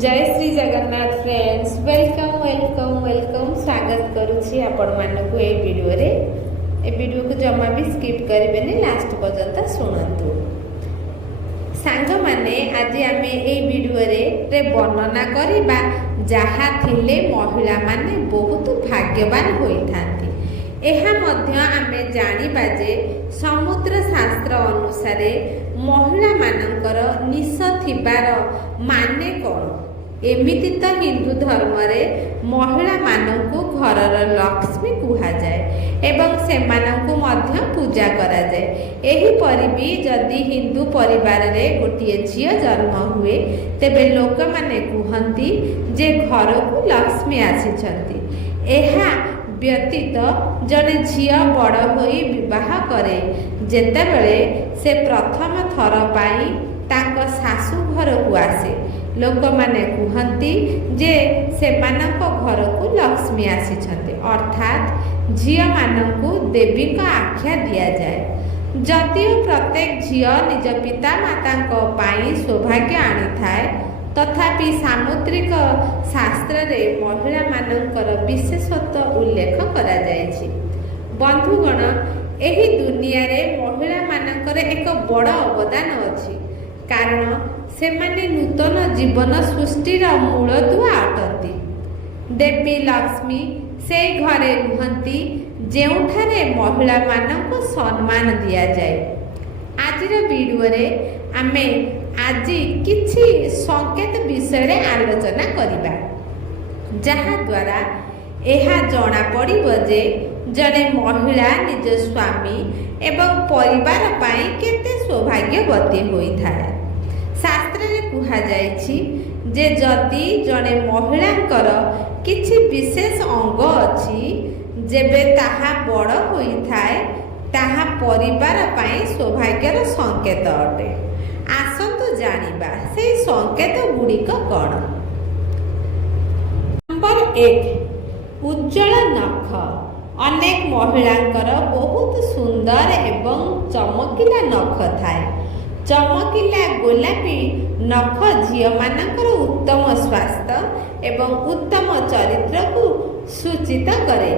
जय Shri Jagannath friends welcome welcome welcome स्वागत करुछि आपण मानकु ए वीडियो रे। ए वीडियो को जमा भी स्किप करिबेनी, लास्ट पर्यंत सुनंतु। सांग माने आज आमे ए वीडियो रे वर्णना करिबा जहा थिले महिला माने बहुत भाग्यवान होइथांती। एहा मध्य आमे जानिबा जे समुद्र शास्त्र अनुसार महिला मानकर निश थिबार माने कौन। एमिति तो हिंदू धर्म रे महिला मानकु घरर लक्ष्मी कुहा जाए एवं सेमानंकु मध्य पूजा करा जाए। एही परि भी जदि हिंदू परिवार रे गोटिए झियो जन्म हुए तेबे लोक माने कुहंती जे घर को लक्ष्मी आसीछंती। एहा व्यतीत जने झियो बड़ होई विवाह करे जेतेबेले से प्रथम थर पाई तांको सासू घर को आसे, लोक माने कुहंती जे सेमानक घर को लक्ष्मी आसीछंती, अर्थात झियो मानकु देवी का आख्या दिया जाए। जदिओ प्रत्येक झियो निज पिता मातांको पाई सौभाग्य आनी थाए, तथापि सामुद्रिक शास्त्र रे महिला मानकर विशेषत्व उल्लेख करा जायछि। बंधुगण, एही दुनिया रे महिला मानकर एक बड़ अवदान अछि, कारण सेमाने नूतन जीवन सृष्टिर मूलदुआ अटंती। देवी लक्ष्मी से घरे रुहंती जेउठारे महिला मानक सम्मान दिया जाए। आजिर वीडियो रे आमे आज किछि संकेत विषय आलोचना करिबा, जहा द्वारा एहा जना पड़िबो जे जने महिला निज स्वामी एवं परिवार पाई केते सौभाग्यवती होई थाए। शास्त्र रे कुहा जायछि जे जदि जने महिलांकर किछि विशेष अंग अछि जेबे ताहा बड़ होई थाए ताहा परिवार पाई सौभाग्यर संकेत अटे। आसंतु जानिबा से संकेत गुड़िक कौन। नंबर 1, उज्जवल नख। अनेक महिलांकर बहुत सुंदर एवं चमकिला नख थाए। चमकिला गोलापी नख झियो मानकर उत्तम स्वास्थ्य एवं उत्तम चरित्र को सूचित करे।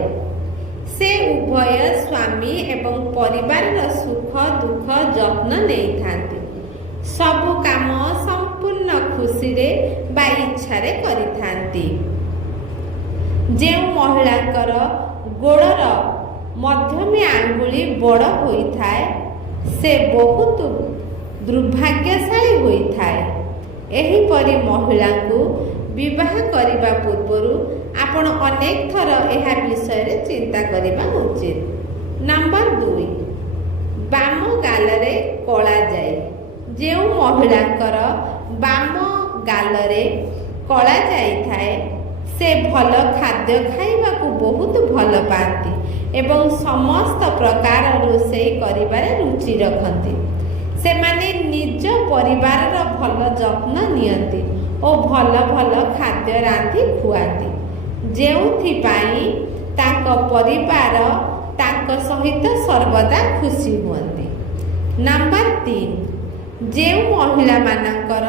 से उभय स्वामी एवं परिवार सुख दुख जत्न नहीं थांती। सबु काम संपूर्ण खुशी रे बा इच्छा रे करिथांती। जे महिलांकर गोड़र मध्यमी आंगुली बड़ होई थाए से बहुत दुर्भाग्यशाली होई थाए। एही परि महिला को विवाह करिबा पूर्वरु आपण अनेक थर एहा विषय रे चिंता करिबा उचित। नंबर 2, बाम गाल रे कला जाए। जे महिलांकर बाम गाल रे कला जाई थाए से भल खाद्य खाइबा को बहुत भल पाती एवं समस्त प्रकार रोषेई करिबारे रुचि रखती। से माने निज परिवार रो भल जत्न नियंती और भल भल खाद्य रांधि खुआती, जेउथि पाई ताको परिवार ताको सहित सर्वदा खुशी हुअंती। नंबर 3, जे महिला मानकर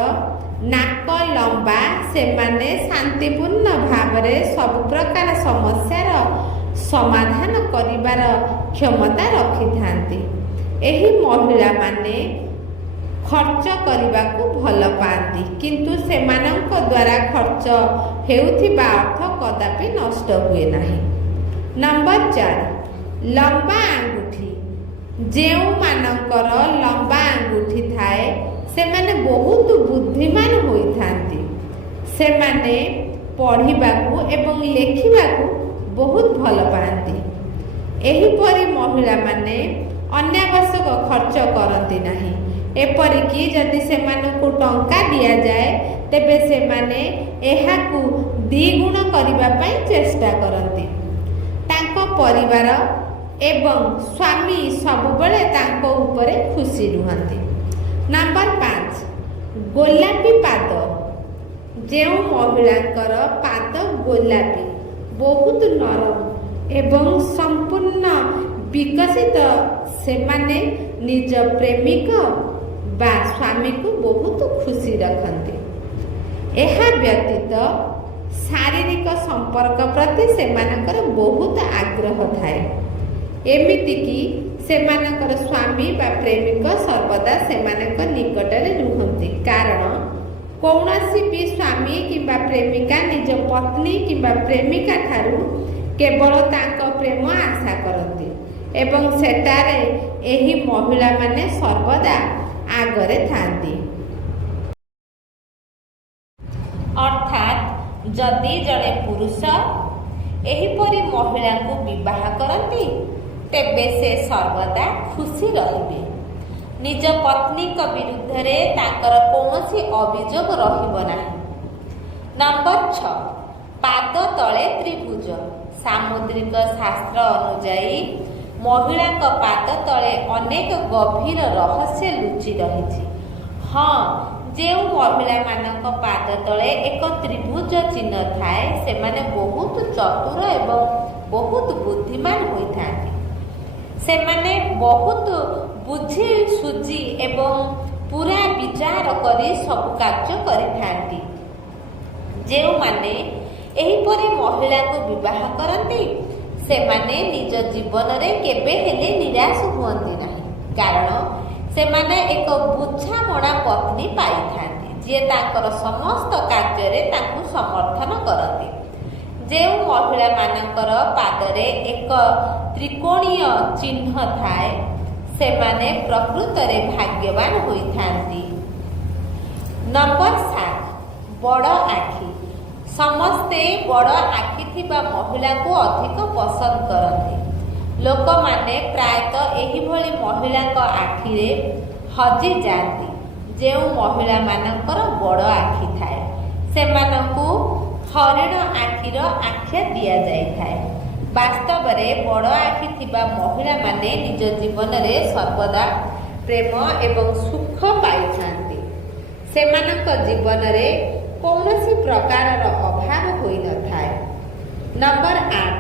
नाक लंबा से माने शांतिपूर्ण भाव रे सब प्रकार समस्यार समाधान करिबार क्षमता रखि थांती। एही महिला माने खर्च करिबा को भल पाती, किंतु सेमानंक द्वारा खर्च हेउथिबा अर्थ कदापि नष्ट हुए नाही। नंबर 4, लंबा आंगुठी। जेउ मानकर लंबा आंगुठी थाए से माने बहुत बुद्धिमान होई थांती। से माने पढ़िबा को एवं लेखिबा को बहुत भल पाती। एही परि महिला माने अनावश्यक खर्च करती नहीं। एपरिकी जदि सेमानकु टंका दिया जाए तेबे सेमाने एहाकु द्विगुण करिबा पई चेष्टा करती। तांको परिवार एवं स्वामी सबुबले तांको उपरे खुशी रुहंती। नंबर 5, गोलापी पाद। जे महिलांकर पाद गोलापी बहुत नरम एवं संपूर्ण विकसित सेमाने निज प्रेमिक बा स्वामी को बहुत खुशी रखती। यह ବ୍ୟତୀତ ଶାରୀରିକ ସମ୍ପର୍କ ପ୍ରତି ସେମାନଙ୍କର ବହୁତ ଆଗ୍ରହ ଥାଏ। ଏମିତିକି ସେମାନଙ୍କର ସ୍ୱାମୀ ବା ପ୍ରେମିକ ସର୍ବଦା ସେମାନଙ୍କ ନିକଟରେ ରୁହନ୍ତି, କାରଣ କୌଣସି ବି ସ୍ୱାମୀ କିମ୍ବା ପ୍ରେମିକା ନିଜ ପତ୍ନୀ କିମ୍ବା ପ୍ରେମିକା ଠାରୁ କେବଳ ତାଙ୍କ ପ୍ରେମ ଆଶା କରନ୍ତି ଏବଂ ସେଠାରେ ଏହି ମହିଳାମାନେ ସର୍ବଦା ଆଗରେ ଥାନ୍ତି। ଅର୍ଥାତ୍ ଯଦି ଜଣେ ପୁରୁଷ ଏହିପରି ମହିଳାଙ୍କୁ ବିବାହ କରନ୍ତି ତେବେ ସେ ସର୍ବଦା ଖୁସି ରହିବେ। ନିଜ ପତ୍ନୀଙ୍କ ବିରୁଦ୍ଧରେ ତାଙ୍କର କୌଣସି ଅଭିଯୋଗ ରହିବ ନାହିଁ। ନମ୍ବର 6, ପାଦ ତଳେ ତ୍ରିଭୁଜ। ସାମୁଦ୍ରିକ ଶାସ୍ତ୍ର ଅନୁଯାୟୀ ମହିଳାଙ୍କ ପାଦ ତଳେ ଅନେକ ଗଭୀର ରହସ୍ୟ ଲୁଚି ରହିଛି। ହଁ, ଯେଉଁ ମହିଳାମାନଙ୍କ ପାଦ ତଳେ ଏକ ତ୍ରିଭୁଜ ଚିହ୍ନ ଥାଏ ସେମାନେ ବହୁତ ଚତୁର ଏବଂ ବହୁତ ବୁଦ୍ଧିମାନ ହୋଇଥାନ୍ତି। ସେମାନେ ବହୁତ ବୁଝି ସୁଝି ଏବଂ ପୁରା ବିଚାର କରି ସବୁ କାର୍ଯ୍ୟ କରିଥାନ୍ତି। ଯେଉଁମାନେ ଏହିପରି ମହିଳାଙ୍କୁ ବିବାହ କରନ୍ତି ସେମାନେ ନିଜ ଜୀବନରେ କେବେ ହେଲେ ନିରାଶ ହୁଅନ୍ତି ନାହିଁ, କାରଣ ସେମାନେ ଏକ ବୁଝାମଣା ପତ୍ନୀ ପାଇଥାନ୍ତି ଯିଏ ତାଙ୍କର ସମସ୍ତ କାର୍ଯ୍ୟରେ ତାଙ୍କୁ ସମର୍ଥନ କରନ୍ତି। ଯେଉଁ ମହିଳାମାନଙ୍କର ପାଦରେ ଏକ ତ୍ରିକୋଣୀୟ ଚିହ୍ନ ଥାଏ ସେମାନେ ପ୍ରକୃତରେ ଭାଗ୍ୟବାନ ହୋଇଥାନ୍ତି। ନମ୍ବର 7, ବଡ଼ ଆଖି। ସମସ୍ତେ ବଡ଼ ଆଖି ଥିବା ମହିଳାକୁ ଅଧିକ ପସନ୍ଦ କରନ୍ତି। ଲୋକମାନେ ପ୍ରାୟତଃ ଏହିଭଳି ମହିଳାଙ୍କ ଆଖିରେ ହଜିଯାଆନ୍ତି। ଯେଉଁ ମହିଳାମାନଙ୍କର ବଡ଼ ଆଖି ଥାଏ ସେମାନଙ୍କୁ ହରିଣ ଆଖିର ଆଖ୍ୟା ଦିଆଯାଇଥାଏ। ବାସ୍ତବରେ ବଡ଼ ଆଖି ଥିବା ମହିଳାମାନେ ନିଜ ଜୀବନରେ ସର୍ବଦା ପ୍ରେମ ଏବଂ ସୁଖ ପାଇଥାନ୍ତି। ସେମାନଙ୍କ ଜୀବନରେ କୌଣସି ପ୍ରକାରର ଅଭାବ ହୋଇନଥାଏ। ନମ୍ବର 8,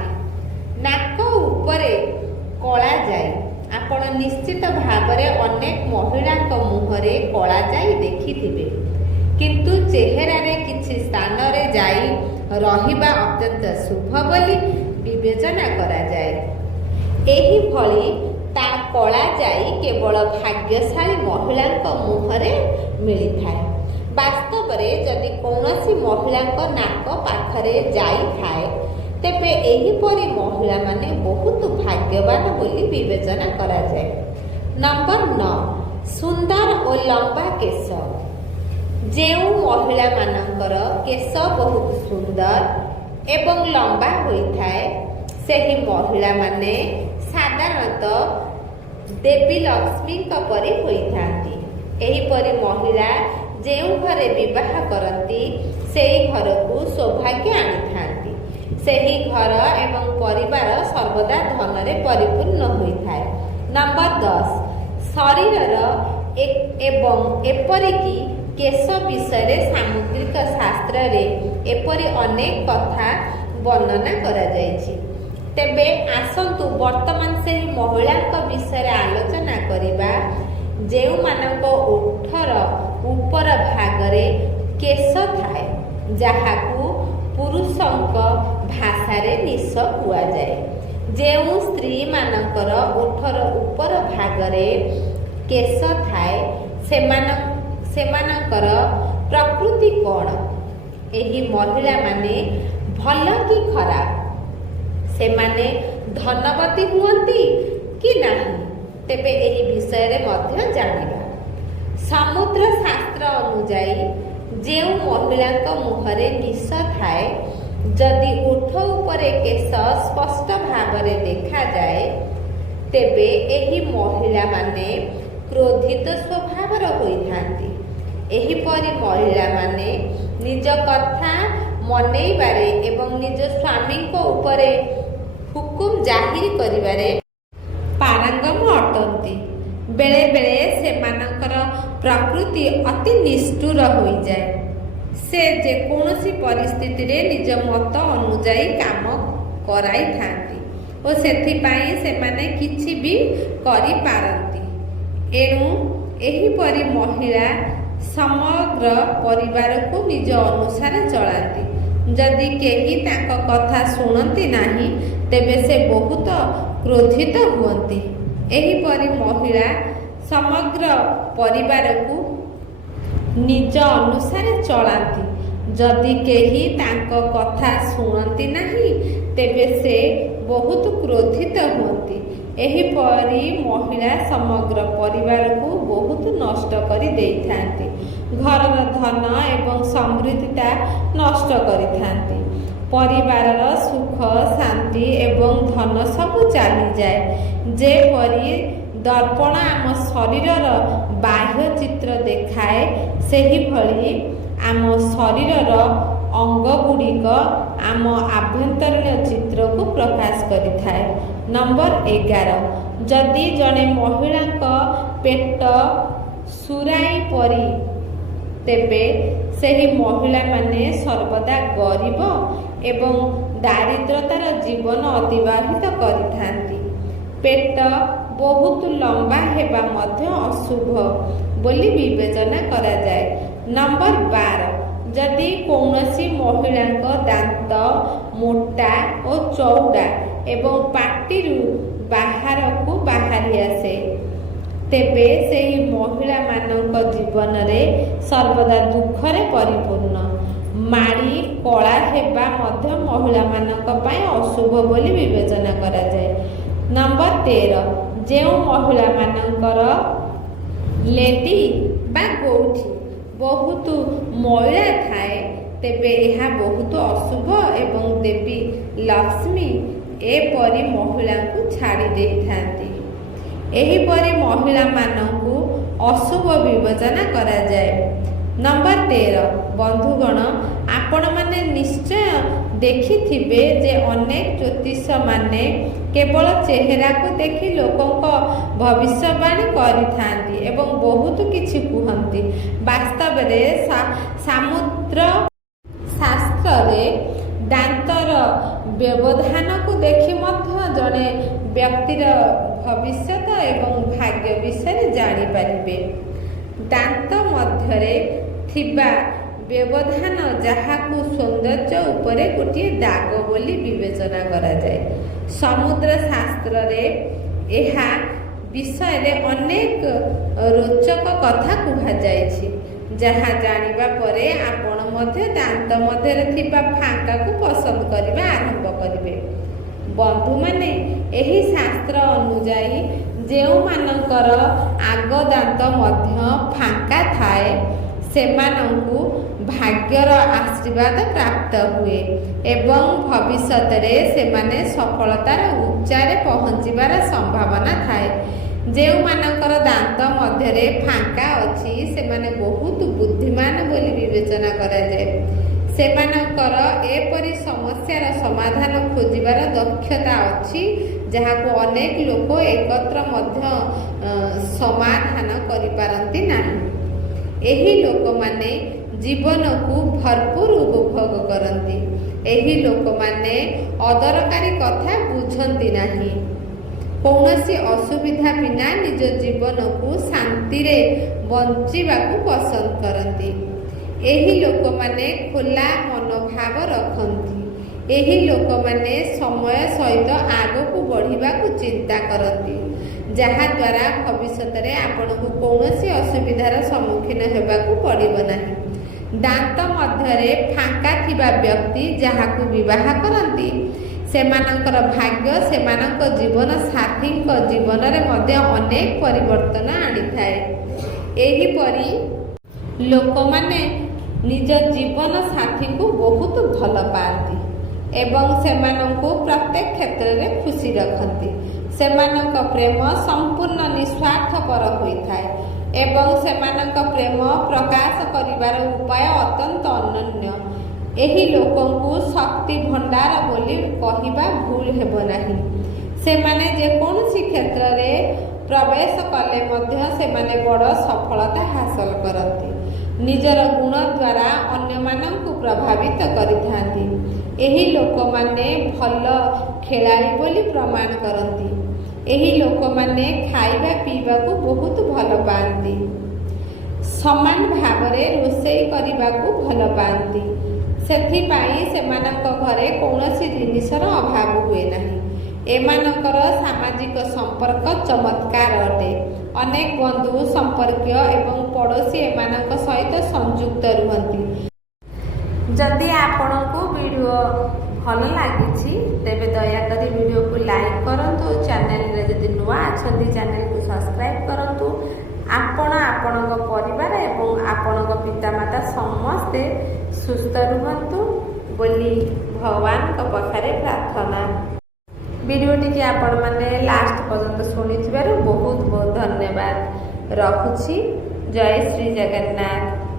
ନାକ ଉପରେ କଳା ଯାଇ। ଆପଣ ନିଶ୍ଚିତ ଭାବରେ ଅନେକ ମହିଳାଙ୍କ ମୁହଁରେ କଳା ଯାଇ ଦେଖିଥିବେ, କିନ୍ତୁ ଚେହେରାରେ କିଛି ସ୍ଥାନରେ ଯାଇ ରହିବା ଅତ୍ୟନ୍ତ ଶୁଭ ବୋଲି ବିବେଚନା କରାଯାଏ। ଏହିଭଳି ତା କଳା ଯାଇ କେବଳ ଭାଗ୍ୟଶାଳୀ ମହିଳାଙ୍କ ମୁହଁରେ ମିଳିଥାଏ। ବାସ୍ତବରେ ଯଦି କୌଣସି ମହିଳାଙ୍କ ନାକ ପାଖରେ ଯାଇଥାଏ ତେବେ ଏହିପରି ମହିଳାମାନେ ବହୁତ ଭାଗ୍ୟବାନ ବୋଲି ବିବେଚନା କରାଯାଏ। ନମ୍ବର 9, ସୁନ୍ଦର ଓ ଲମ୍ବା କେଶ। ଯେଉଁ ମହିଳାମାନଙ୍କର କେଶ ବହୁତ ସୁନ୍ଦର ଏବଂ ଲମ୍ବା ହୋଇଥାଏ ସେହି ମହିଳାମାନେ ସାଧାରଣତଃ ଦେବୀ ଲକ୍ଷ୍ମୀଙ୍କ ପରି ହୋଇଥାନ୍ତି। ଏହିପରି ମହିଳା ଯେଉଁ ଘରେ ବିବାହ କରନ୍ତି ସେହି ଘରକୁ ସୌଭାଗ୍ୟ ଆଣିଥାନ୍ତି। ସେହି ଘର ଏବଂ ପରିବାର ସର୍ବଦା ଧନରେ ପରିପୂର୍ଣ୍ଣ ହୋଇଥାଏ। ନମ୍ବର 10, ଶରୀରର ଏବଂ ଏପରିକି କେଶ ବିଷୟରେ ସାମୁଦ୍ରିକ ଶାସ୍ତ୍ରରେ ଏପରି ଅନେକ କଥା ବର୍ଣ୍ଣନା କରାଯାଇଛି। ତେବେ ଆସନ୍ତୁ ବର୍ତ୍ତମାନ ସେହି ମହିଳାଙ୍କ ବିଷୟରେ ଆଲୋଚନା କରିବା ଯେଉଁମାନଙ୍କ ଓଠର ଉପର ଭାଗରେ କେଶ ଥାଏ, ଯାହାକୁ ପୁରୁଷଙ୍କ ଭାଷାରେ ନିଶ କୁହାଯାଏ। ଯେଉଁ ସ୍ତ୍ରୀମାନଙ୍କର ଓଠର ଉପର ଭାଗରେ କେଶ ଥାଏ ସେମାନଙ୍କର ପ୍ରକୃତି କ'ଣ? ଏହି ମହିଳାମାନେ ଭଲ କି ଖରାପ? ସେମାନେ ଧନବତୀ ହୁଅନ୍ତି କି ନାହିଁ? ତେବେ ଏହି ବିଷୟରେ ମଧ୍ୟ ଜାଣିବା। ସମୁଦ୍ର ଶାସ୍ତ୍ର ଅନୁଯାୟୀ ଯେଉଁ ମହିଳାଙ୍କ ମୁହଁରେ ନିଶ ଥାଏ, ଯଦି ଓଠ ଉପରେ କେଶ ସ୍ପଷ୍ଟ ଭାବରେ ଦେଖାଯାଏ ତେବେ ଏହି ମହିଳାମାନେ କ୍ରୋଧିତ ସ୍ୱଭାବର ହୋଇଥାନ୍ତି। ଏହିପରି ମହିଳାମାନେ ନିଜ କଥା ମନେଇବାରେ ଏବଂ ନିଜ ସ୍ୱାମୀଙ୍କ ଉପରେ ହୁକୁମ ଜାହିର କରିବାରେ ପାରଙ୍ଗମ ଅଟନ୍ତି। ବେଳେବେଳେ ସେମାନଙ୍କର ପ୍ରକୃତି ଅତି ନିଷ୍ଠୁର ହୋଇଯାଏ। ସେ ଯେକୌଣସି ପରିସ୍ଥିତିରେ ନିଜ ମତ ଅନୁଯାୟୀ କାମ କରାଇଥାନ୍ତି ଓ ସେଥିପାଇଁ ସେମାନେ କିଛି ବି କରିପାରନ୍ତି। ଏଣୁ ଏହିପରି ମହିଳା ସମଗ୍ର ପରିବାରକୁ ନିଜ ଅନୁସାରେ ଚଳାନ୍ତି। ଯଦି କେହି ତାଙ୍କ କଥା ଶୁଣନ୍ତି ନାହିଁ ତେବେ ସେ ବହୁତ କ୍ରୋଧିତ ହୁଅନ୍ତି। ଏହିପରି ମହିଳା ସମଗ୍ର ପରିବାରକୁ ନିଜ ଅନୁସାରେ ଚଳାନ୍ତି। ଯଦି କେହି ତାଙ୍କ କଥା ଶୁଣନ୍ତି ନାହିଁ ତେବେ ସେ ବହୁତ କ୍ରୋଧିତ ହୁଅନ୍ତି। ଏହିପରି ମହିଳା ସମଗ୍ର ପରିବାରକୁ ବହୁତ ନଷ୍ଟ କରି ଦେଇଥାନ୍ତି। ଘରର ଧନ ଏବଂ ସମୃଦ୍ଧିତା ନଷ୍ଟ କରିଥାନ୍ତି। ପରିବାରର ସୁଖ ଶାନ୍ତି ଏବଂ ଧନ ସବୁ ଚାଲିଯାଏ। ଯେପରି ଦର୍ପଣ ଆମ ଶରୀରର ବାହ୍ୟ ଚିତ୍ର ଦେଖାଏ, ସେହିଭଳି ଆମ ଶରୀରର ଅଙ୍ଗ ଗୁଡ଼ିକ ଆମ ଆଭ୍ୟନ୍ତରୀଣ ଚିତ୍ରକୁ ପ୍ରକାଶ କରିଥାଏ। ନମ୍ବର 11, ଯଦି ଜଣେ ମହିଳାଙ୍କ ପେଟ ସୁରାଇ ପରି ତେବେ ସେହି ମହିଳାମାନେ ସର୍ବଦା ଗରିବ ଏବଂ ଦାରିଦ୍ରତାର ଜୀବନ ଅତିବାହିତ କରିଥାନ୍ତି। ପେଟ ବହୁତ ଲମ୍ବା ହେବା ମଧ୍ୟ ଅଶୁଭ ବୋଲି ବିବେଚନା କରାଯାଏ। ନମ୍ବର 12, ଯଦି କୌଣସି ମହିଳାଙ୍କ ଦାନ୍ତ ମୋଟା ଓ ଚଉଡ଼ା ଏବଂ ପାଟିରୁ ବାହାରକୁ ବାହାରି ଆସେ ତେବେ ସେହି ମହିଳାମାନଙ୍କ ଜୀବନରେ ସର୍ବଦା ଦୁଃଖରେ ପରିପୂର୍ଣ୍ଣ। ମାଡ଼ି କଳା ହେବା ମଧ୍ୟ ମହିଳାମାନଙ୍କ ପାଇଁ ଅଶୁଭ ବୋଲି ବିବେଚନା କରାଯାଏ। ନମ୍ବର 13, ଯେଉଁ ମହିଳାମାନଙ୍କର ଲେଡି ବା ଗୌଠି ବହୁତ ମଇଳା ଥାଏ ତେବେ ଏହା ବହୁତ ଅଶୁଭ ଏବଂ ଦେବୀ ଲକ୍ଷ୍ମୀ ଏପରି ମହିଳାଙ୍କୁ ଛାଡ଼ି ଦେଇଥାନ୍ତି। ଏହିପରି ମହିଳାମାନଙ୍କୁ ଅଶୁଭ ବିବେଚନା କରାଯାଏ। ନମ୍ବର 13, ବନ୍ଧୁଗଣ, ଆପଣମାନେ ନିଶ୍ଚୟ ଦେଖିଥିବେ ଯେ ଅନେକ ଜ୍ୟୋତିଷମାନେ କେବଳ ଚେହେରାକୁ ଦେଖି ଲୋକଙ୍କ ଭବିଷ୍ୟବାଣୀ କରିଥାନ୍ତି ଏବଂ ବହୁତ କିଛି କୁହନ୍ତି। ବାସ୍ତବରେ ସାମୁଦ୍ର ଶାସ୍ତ୍ରରେ ଦାନ୍ତର ବ୍ୟବଧାନକୁ ଦେଖି ମଧ୍ୟ ଜଣେ ବ୍ୟକ୍ତିର ଭବିଷ୍ୟତ ଏବଂ ଭାଗ୍ୟ ବିଷୟରେ ଜାଣିପାରିବେ। ଦାନ୍ତ ମଧ୍ୟରେ ଥିବା ବ୍ୟବଧାନ ଯାହାକୁ ସୌନ୍ଦର୍ଯ୍ୟ ଉପରେ ଗୋଟିଏ ଦାଗ ବୋଲି ବିବେଚନା କରାଯାଏ। ସମୁଦ୍ର ଶାସ୍ତ୍ରରେ ଏହା ବିଷୟରେ ଅନେକ ରୋଚକ କଥା କୁହାଯାଇଛି, ଯାହା ଜାଣିବା ପରେ ଆପଣ ମଧ୍ୟ ଦାନ୍ତ ମଧ୍ୟରେ ଥିବା ଫାଙ୍କାକୁ ପସନ୍ଦ କରିବା ଆରମ୍ଭ କରିବେ। ବନ୍ଧୁମାନେ, ଏହି ଶାସ୍ତ୍ର ଅନୁଯାୟୀ ଯେଉଁମାନଙ୍କର ଆଗ ଦାନ୍ତ ମଧ୍ୟ ଫାଙ୍କା ଥାଏ ସେମାନଙ୍କୁ ଭାଗ୍ୟର ଆଶୀର୍ବାଦ ପ୍ରାପ୍ତ ହୁଏ ଏବଂ ଭବିଷ୍ୟତରେ ସେମାନେ ସଫଳତାର ଉଚ୍ଚାରେ ପହଞ୍ଚିବାର ସମ୍ଭାବନା ଥାଏ। ଯେଉଁମାନଙ୍କର ଦାନ୍ତ ମଧ୍ୟରେ ଫାଙ୍କା ଅଛି ସେମାନେ ବହୁତ ବୁଦ୍ଧିମାନ ବୋଲି ବିବେଚନା କରାଯାଏ। ସେମାନଙ୍କର ଏପରି ସମସ୍ୟାର ସମାଧାନ ଖୋଜିବାର ଦକ୍ଷତା ଅଛି ଯାହାକୁ ଅନେକ ଲୋକ ଏକତ୍ର ମଧ୍ୟ ସମାଧାନ କରିପାରନ୍ତି ନାହିଁ। ଏହି ଲୋକମାନେ ଜୀବନକୁ ଭରପୁର ଉପଭୋଗ କରନ୍ତି। ଏହି ଲୋକମାନେ ଅଦରକାରୀ କଥା ବୁଝନ୍ତି ନାହିଁ। କୌଣସି ଅସୁବିଧା ବିନା ନିଜ ଜୀବନକୁ ଶାନ୍ତିରେ ବଞ୍ଚିବାକୁ ପସନ୍ଦ କରନ୍ତି। ଏହି ଲୋକମାନେ ଖୋଲା ମନୋଭାବ ରଖନ୍ତି। ଏହି ଲୋକମାନେ ସମୟ ସହିତ ଆଗକୁ ବଢ଼ିବାକୁ ଚିନ୍ତା କରନ୍ତି, ଯାହାଦ୍ୱାରା ଭବିଷ୍ୟତରେ ଆପଣଙ୍କୁ କୌଣସି ଅସୁବିଧାର ସମ୍ମୁଖୀନ ହେବାକୁ ପଡ଼ିବ ନାହିଁ। ଦାନ୍ତ ମଧ୍ୟରେ ଫାଙ୍କା ଥିବା ବ୍ୟକ୍ତି ଯାହାକୁ ବିବାହ କରନ୍ତି ସେମାନଙ୍କର ଭାଗ୍ୟ ସେମାନଙ୍କ ଜୀବନ ସାଥୀଙ୍କ ଜୀବନରେ ମଧ୍ୟ ଅନେକ ପରିବର୍ତ୍ତନ ଆଣିଥାଏ। ଏହିପରି ଲୋକମାନେ ନିଜ ଜୀବନ ସାଥୀଙ୍କୁ ବହୁତ ଭଲ ପାଆନ୍ତି ଏବଂ ସେମାନଙ୍କୁ ପ୍ରତ୍ୟେକ କ୍ଷେତ୍ରରେ ଖୁସି ରଖନ୍ତି। ସେମାନଙ୍କ ପ୍ରେମ ସମ୍ପୂର୍ଣ୍ଣ ନିଃସ୍ୱାର୍ଥପର ହୋଇଥାଏ ଏବଂ ସେମାନଙ୍କ ପ୍ରେମ ପ୍ରକାଶ କରିବାର ଉପାୟ ଅତ୍ୟନ୍ତ ଅନନ୍ୟ। ଏହି ଲୋକଙ୍କୁ ଶକ୍ତି ଭଣ୍ଡାର ବୋଲି କହିବା ଭୁଲ ହେବ ନାହିଁ। ସେମାନେ ଯେକୌଣସି କ୍ଷେତ୍ରରେ ପ୍ରବେଶ କଲେ ମଧ୍ୟ ସେମାନେ ବଡ଼ ସଫଳତା ହାସଲ କରନ୍ତି। ନିଜର ଗୁଣ ଦ୍ୱାରା ଅନ୍ୟମାନଙ୍କୁ ପ୍ରଭାବିତ କରିଥାନ୍ତି। ଏହି ଲୋକମାନେ ଭଲ ଖେଳାଳି ବୋଲି ପ୍ରମାଣ କରନ୍ତି। ଏହି ଲୋକମାନେ ଖାଇବା ପିଇବାକୁ ବହୁତ ଭଲ ପାଆନ୍ତି। ସମାନ ଭାବରେ ରୋଷେଇ କରିବାକୁ ଭଲ ପାଆନ୍ତି। ସେଥିପାଇଁ ସେମାନଙ୍କ ଘରେ କୌଣସି ଜିନିଷର ଅଭାବ ହୁଏ ନାହିଁ। ଏମାନଙ୍କର ସାମାଜିକ ସମ୍ପର୍କ ଚମତ୍କାର ଅଟେ। ଅନେକ ବନ୍ଧୁ ସମ୍ପର୍କୀୟ ଏବଂ ପଡ଼ୋଶୀ ଏମାନଙ୍କ ସହିତ ସଂଯୁକ୍ତ ରୁହନ୍ତି। ଯଦି ଆପଣଙ୍କୁ ଭିଡ଼ିଓ ଭଲ ଲାଗିଛି ତେବେ ଦୟାକରି ଭିଡ଼ିଓକୁ ଲାଇକ୍ କରନ୍ତୁ। ଚ୍ୟାନେଲରେ ଯଦି ନୂଆ ଅଛନ୍ତି ଚ୍ୟାନେଲକୁ ସବସ୍କ୍ରାଇବ୍ କରନ୍ତୁ। ଆପଣ ଆପଣଙ୍କ ପରିବାର ଏବଂ ଆପଣଙ୍କ ପିତାମାତା ସମସ୍ତେ ସୁସ୍ଥ ରୁହନ୍ତୁ ବୋଲି ଭଗବାନଙ୍କ ପାଖରେ ପ୍ରାର୍ଥନା। ଭିଡ଼ିଓଟିକି ଆପଣମାନେ ଲାଷ୍ଟ ପର୍ଯ୍ୟନ୍ତ ଶୁଣିଥିବାରୁ ବହୁତ ବହୁତ ଧନ୍ୟବାଦ। ରଖୁଛି। ଜୟ ଶ୍ରୀ ଜଗନ୍ନାଥ।